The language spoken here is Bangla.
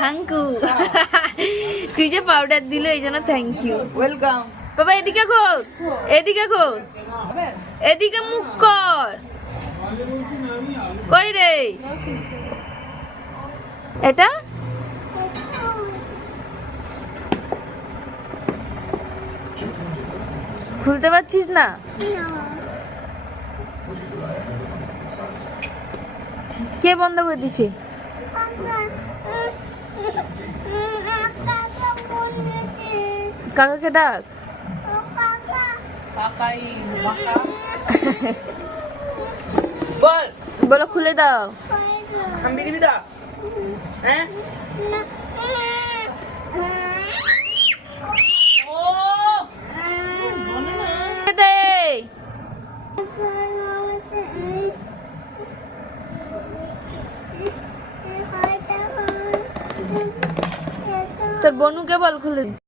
Thank you. তুই যে পাউডার দিল এই জন্য থ্যাংক ইউ। ওয়েলকাম। বাবা এদিকে খোল, এদিকে খোল, এদিকে মুখ কর। কই রে এটা? খুলতে পারছিস না? কে বন্ধ করে দিচ্ছে? কাকাকে ডাক। বল। বলো খুলে দাও। আমি দিবি তো? হ্যাঁ দে। তোর বনুকে বল খুলে দিতে।